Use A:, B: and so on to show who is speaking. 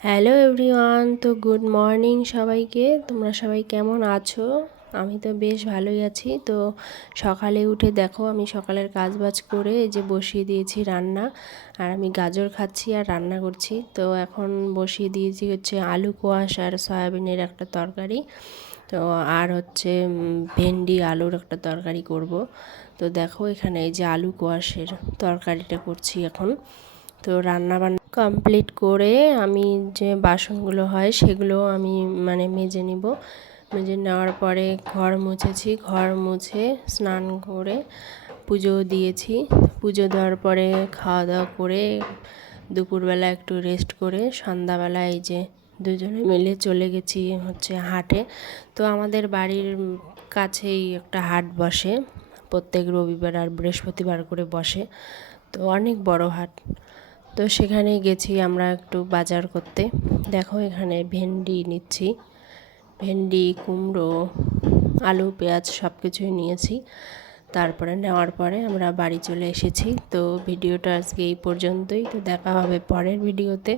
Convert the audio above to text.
A: Hello everyone তো good morning সবাইকে। তোমরা সবাই কেমন আছো? আমি তো বেশ ভালোই আছি। তো সকালে উঠে দেখো, আমি সকালের কাজ বাজ করে এই যে বসিয়ে দিয়েছি রান্না। আর আমি গাজর খাচ্ছি আর রান্না করছি। তো এখন বসিয়ে দিয়েছি হচ্ছে আলু কোয়াশ আর সয়াবিনের একটা তরকারি। তো আর হচ্ছে ভেন্ডি আলুর একটা তরকারি করব। তো দেখো, এখানে এই যে আলু কোয়াশের তরকারিটা করছি এখন। তো রান্না বান্না কমপ্লিট করে আমি যে বাসনগুলো হয় সেগুলো আমি মানে মেজে নিব। মেজে নেওয়ার পরে ঘর মুছেছি। ঘর মুছে স্নান করে পুজো দিয়েছি। পুজো দেওয়ার পরে খাওয়া দাওয়া করে দুপুরবেলা একটু রেস্ট করে সন্ধ্যাবেলা এই যে দুজনে মিলে চলে গেছি হচ্ছে হাটে। তো আমাদের বাড়ির কাছেই একটা হাট বসে। প্রত্যেক রবিবার আর বৃহস্পতিবার করে বসে। তো অনেক বড় হাট। তো সেখানে গেছি আমরা একটু বাজার করতে। দেখো এখানে ভেন্ডি নিচ্ছি। ভেন্ডি, কুমড়ো, আলু, পেঁয়াজ সব কিছুই নিয়েছি। তারপরে নেওয়ার পরে আমরা বাড়ি চলে এসেছি। তো ভিডিওটা আজকে এই পর্যন্তই। তো দেখা হবে পরের ভিডিওতে।